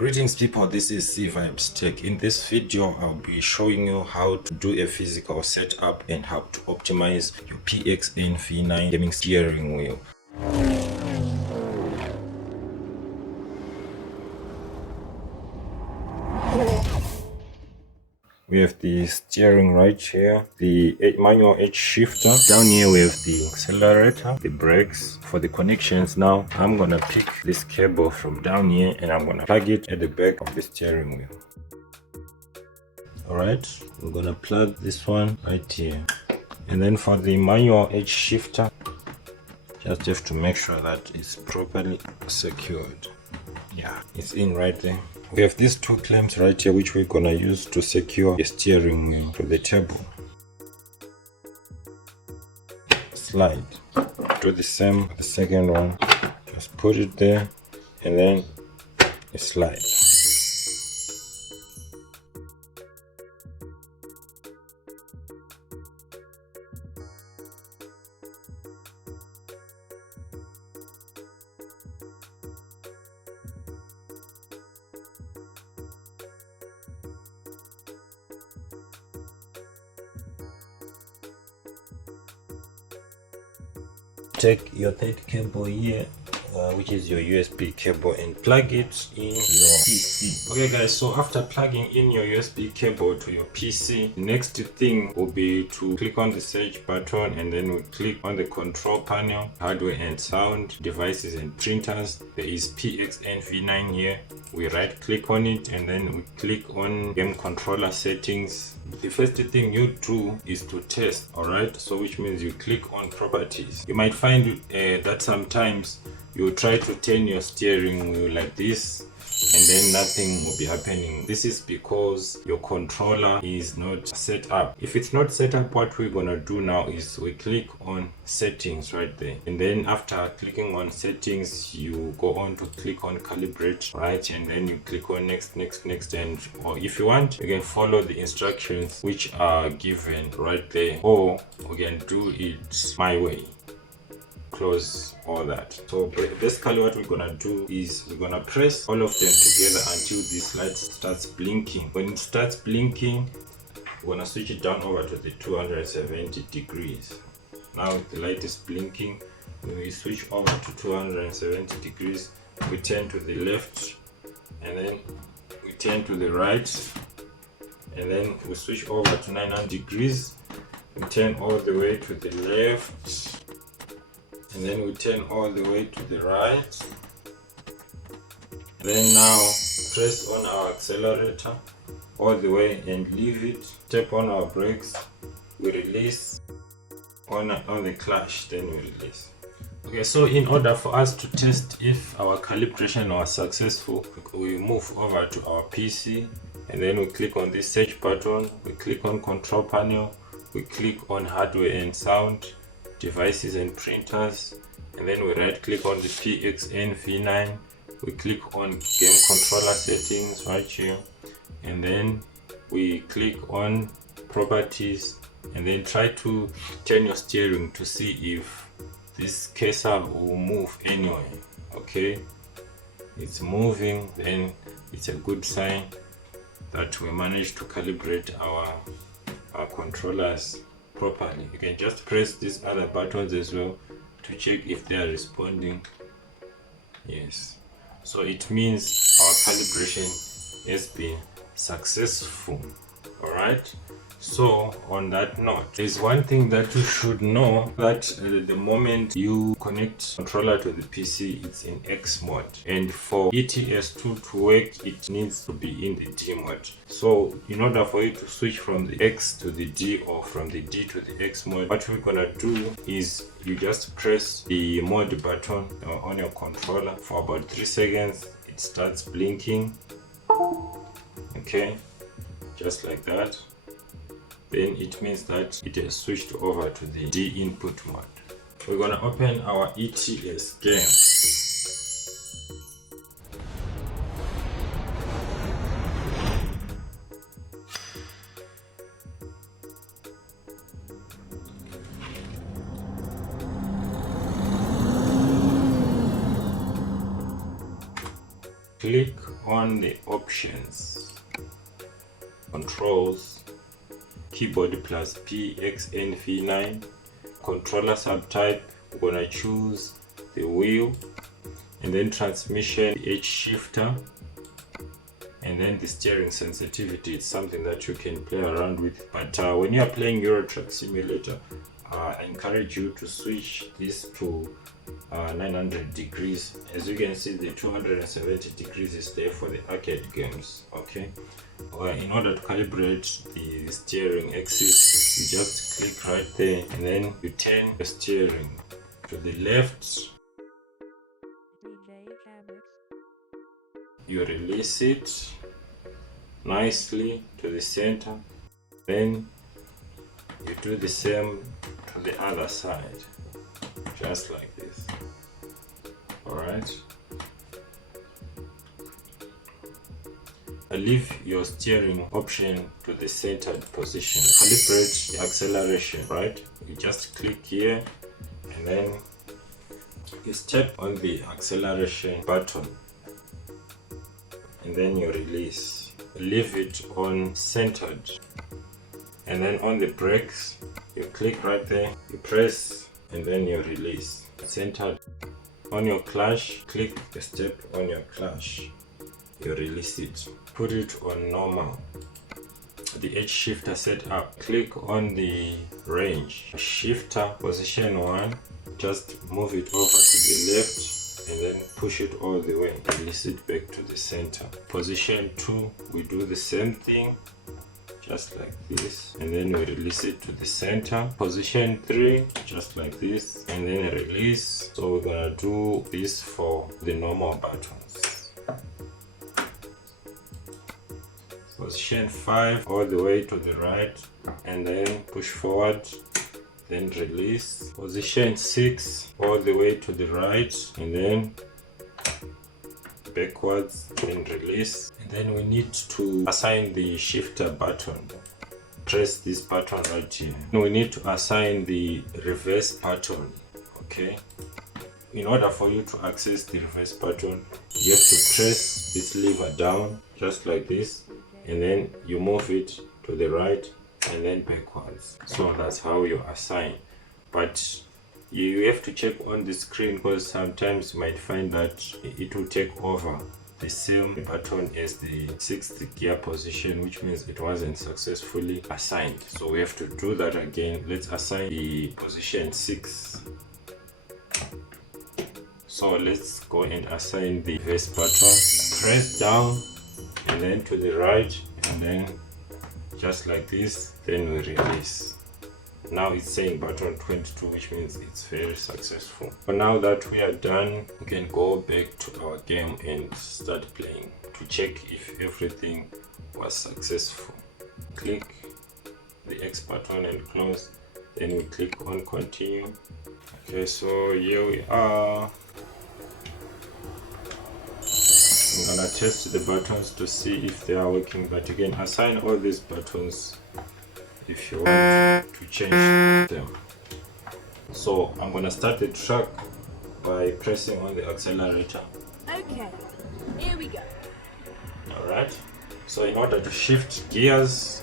Greetings people, this is C Vibes Tech. In this video I'll be showing you how to do a physical setup and how to optimize your PXN V9 gaming steering wheel. We have the steering right here, the manual edge shifter. Down here we have the accelerator, the brakes. For the connections now, I'm gonna pick this cable from down here and I'm gonna plug it at the back of the steering wheel. Alright, we're gonna plug this one right here. And then for the manual edge shifter, just have to make sure that it's properly secured. Yeah, it's in right there. We have these two clamps right here which we're gonna use to secure the steering wheel to the table. Slide. Do the same with the second one. Just put it there and then you slide. Take your third cable here, which is your USB cable, and plug it in your PC. Okay guys, so after plugging in your USB cable to your PC, the next thing will be to click on the search button and then we click on the control panel, hardware and sound, devices and printers. There is PXN V9 here. We right click on it and then we click on game controller settings. The first thing you do is to test, alright, so which means you click on properties. You might find that sometimes you try to turn your steering wheel like this and then nothing will be happening. This is because your controller is not set up. If it's not set up, what we're gonna do now is we click on settings right there, and then after clicking on settings you go on to click on calibrate, right, and then you click on next, and or if you want you can follow the instructions which are given right there, or we can do it my way. Close all that. So basically what we're gonna do is we're gonna press all of them together until this light starts blinking. When it starts blinking, we're gonna switch it down over to the 270 degrees. Now the light is blinking. When we switch over to 270 degrees, we turn to the left and then we turn to the right, and then we switch over to 900 degrees. We turn all the way to the left, and then we turn all the way to the right. Then now press on our accelerator all the way and leave it. Tap on our brakes, we release. On the clutch, then we release. Okay, so in order for us to test if our calibration was successful, we move over to our PC and then we click on this search button, we click on control panel, we click on hardware and sound, devices and printers, and then we right click on the PXN V9, we click on game controller settings right here, and then we click on properties, and then try to turn your steering to see if this cursor will move anyway. Okay, it's moving, then it's a good sign that we managed to calibrate our controllers properly. You can just press these other buttons as well to check if they are responding. Yes, so it means our calibration has been successful. All right, so on that note, there's one thing that you should know, that the moment you connect controller to the PC, it's in X mode, and for ETS2 to work it needs to be in the D mode. So in order for you to switch from the X to the D or from the D to the X mode, what we're gonna do is you just press the mode button on your controller for about 3 seconds. It starts blinking. Okay, just like that. Then it means that it has switched over to the D input mode. We're gonna open our ETS game. Click on the options, controls, keyboard plus PXN V9, controller subtype, we're gonna choose the wheel, and then transmission, H shifter, and then the steering sensitivity. It's something that you can play around with, but when you are playing Euro Truck Simulator, I encourage you to switch this to 900 degrees. As you can see, the 270 degrees is there for the arcade games. Okay, in order to calibrate the steering axis, you just click right there, and then you turn the steering to the left, you release it nicely to the center, then you do the same to the other side, just like this. Alright, leave your steering option to the centered position. Calibrate the acceleration, right? You just click here, and then you step on the acceleration button, and then you release. Leave it on centered, and then on the brakes, you click right there, you press, and then you release. Centered. On your clutch, click the step on your clutch, you release it. Put it on normal. The H shifter setup, click on the range shifter position 1, just move it over to the left, and then push it all the way, release it back to the center. Position 2, we do the same thing, just like this, and then we release it to the center. Position 3, just like this, and then release. So we're gonna do this for the normal buttons. Position 5, all the way to the right, and then push forward, then release. Position 6, all the way to the right, and then backwards, then release. And then we need to assign the shifter button. Press this button right here. We need to assign the reverse button. Okay, in order for you to access the reverse button, you have to press this lever down, just like this, and then you move it to the right and then backwards. So that's how you assign. But you have to check on the screen, because sometimes you might find that it will take over the same button as the 6th gear position, which means it wasn't successfully assigned. So we have to do that again. Let's assign the position 6. So let's go and assign the reverse button. Press down and then to the right, and then just like this, then we release. Now it's saying button 22, which means it's very successful. But now that we are done, we can go back to our game and start playing to check if everything was successful. Click the X button and close, then we click on continue. Okay, so here we are. I'm gonna test the buttons to see if they are working, but you can assign all these buttons if you want to change them. So I'm gonna start the truck by pressing on the accelerator. Okay, here we go. Alright, so in order to shift gears,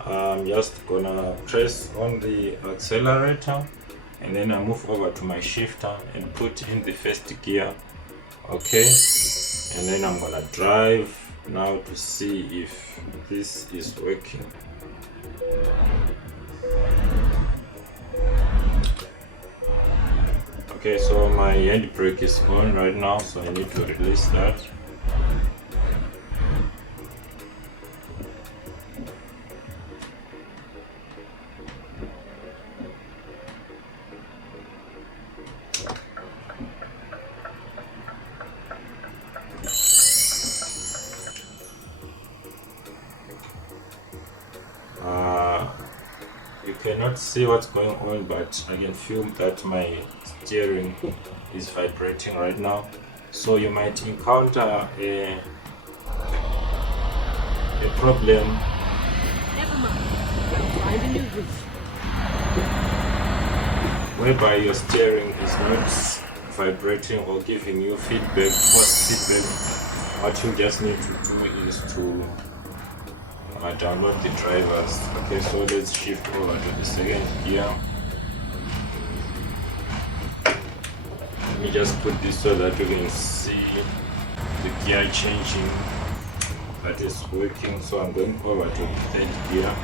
I'm just gonna press on the accelerator, and then I move over to my shifter and put in the first gear. Okay, and then I'm gonna drive now to see if this is working. Okay, so my handbrake is on right now, so I need to release that. You cannot see what's going on, but I can feel that my steering is vibrating right now. So you might encounter a problem. Never mind. Try the new route. Whereby your steering is not vibrating or giving you feedback, force feedback. what you just need to do is to download the drivers. Okay, so let's shift over to the second gear. Let me just put this so that you can see the gear changing that is working. So I'm going over to the third gear,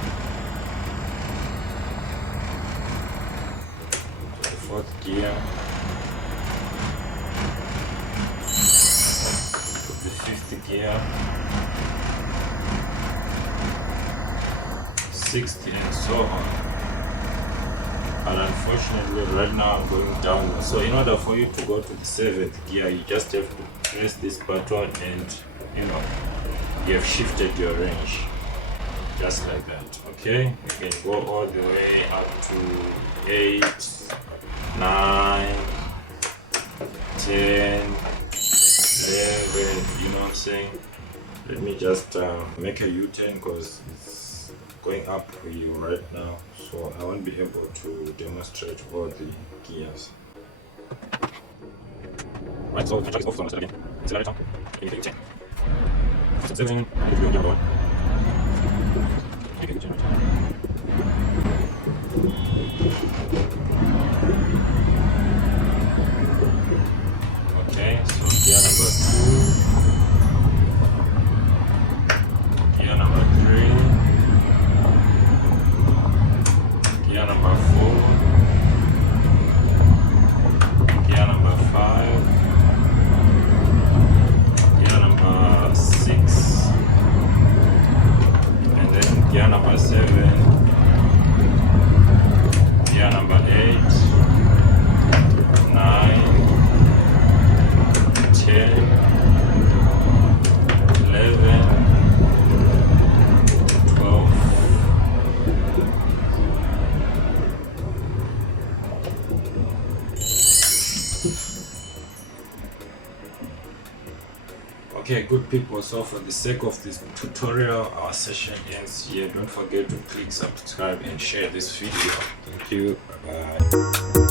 to the fourth gear, to the fifth gear, sixth, and so on. And unfortunately right now I'm going down. So in order for you to go to the seventh gear, you just have to press this button and you have shifted your range just like that. Okay, you can go all the way up to 8, 9, 10, 11, you know what I'm saying. Let me just make a U-turn because it's going up for you right now, so I won't be able to demonstrate all the gears. Right, so the check is off, so I'm going to again. Accelerator, can you take a check? 7, if you're gear 1. Okay, so gear number 2, gear number 3, gear number 4, gear number 5, gear number 6, and then gear number 7, gear number 8, 9, 10, 11, 12. Okay, good people, so for the sake of this tutorial, our session ends here. Don't forget to click subscribe and share this video. Thank you. Bye bye.